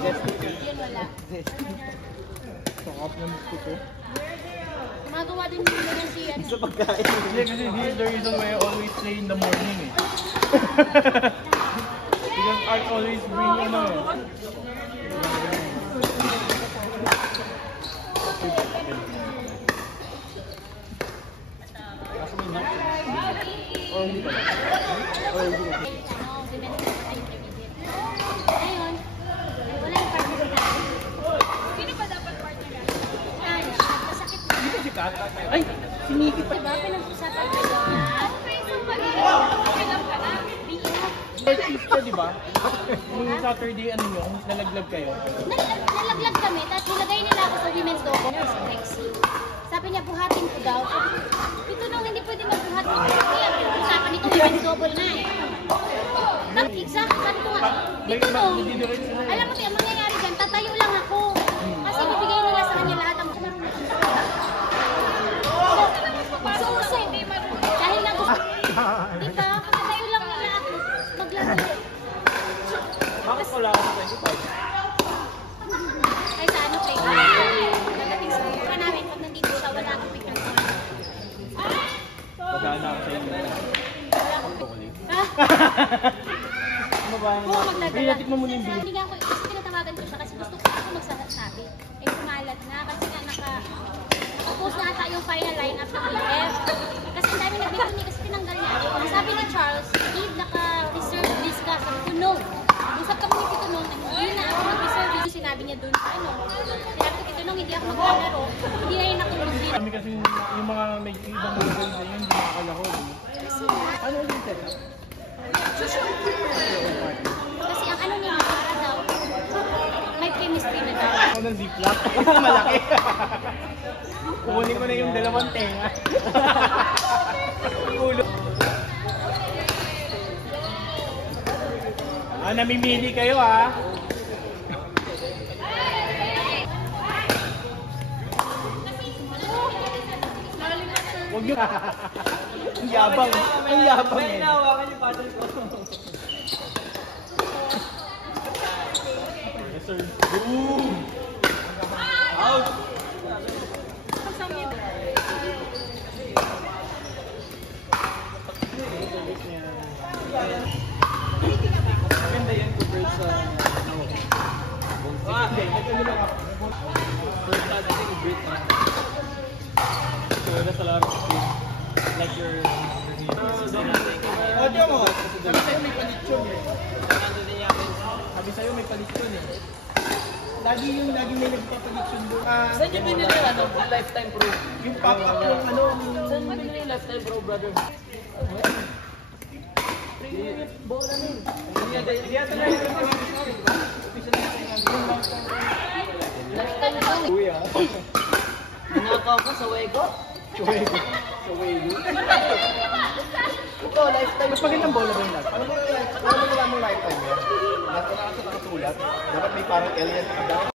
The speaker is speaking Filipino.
Yan wala. Sakap ng gusto ko. Magawa din nila ng siya. Sa pagkain. Hindi kasi this is the reason why I always play in the morning eh. Because I always bring ano eh. Oh, hindi pala. Oh, hindi pala. Ngayon, wala yung partner na. Sino ba dapat partner na? Masakit na. Hindi ba si Kat? Ay! Sinikit pa! Diba? Pinag-usapan ko lahat. Okay lang ka na. First shift ka, di ba? Nung Saturday, ano nyo? Nalaglag kayo? Nalaglag kami, tapos nilagay nila ako sa women's double. Si Rexy. Sabi niya, buhatin ko daw. Ito nung hindi pwede magbuhat. Kaya pinag-usapan nito, women's double na eh. Tapos exact, sabi ko nga, ito nung, alam mo ang mangyayari dyan, tatayo lang ako. Kasi bibigay nila sa kanya lahat ang marunong. So, dahil lang gusto, diba, tatayo lang nila ako, maglaro. Bakit wala ka sa 25? Ay sa ano play? Pagdating sa mura namin, pag nandito siya, wala akong pick ng Pagkana ako sa inyo. Ha? Ano ba? Oo, magdadala. Ay, natikman mo na yung Hindi nga ako, kasi tinatawagan ko siya kasi gusto ko magsasabi. Eh, kumalat na kasi nga naka-post na ata yung final line-up ng EF. Kasi ang dami nagbibigay kasi tinanggal niya. Sabi ni Charles, Eve, naka-reserve list ka. Sabi ko, no. Usap kami ni Tito Nong, hindi na ako mag-reserve list. Sinabi niya doon sa ano. Sinabi ko, Tito Nong, hindi ako maglalaro. Hindi na yun ako mag-reserve. Kami kasi yung mga may ibang mga ganyan, hindi makakalako. Ano yung setup? Kasi ang ano niya, para daw, may chemistry na daw. Ako ng ziplock. Malaki. Kukunin ko na yung dalawang tenga. Ulo. Namimili kayo ah. Huwag nyo. Ang yabang. Ang yabang eh. May nahawakan yung paddle ko. Yes sir. Boom! Out! Maganda yan compared sa Hindi, nagkano lang ako. first time I think great man. So that's a lot of space. Like your... Audio mo! Sabi sa'yo may palitson eh. Nandun din yan. Sabi sa'yo may palitson eh. Lagi may nagpapalitson doon. Saan yung binili yung ano? Lifetime Pro? Yung pop-up yung ano. Saan mo binili yung Lifetime Pro, brother? Bola na yun. Hindi yata na yun. Lifetime Pro. Kuya. Nanakaw ka sa Wego? Chuwego. Sa Wego. Ito, Lifetime Mas magandang bola ba yung lag? Ano mo nila mo lifetime yan? Lahat na nakasulat. Dapat may parang alien.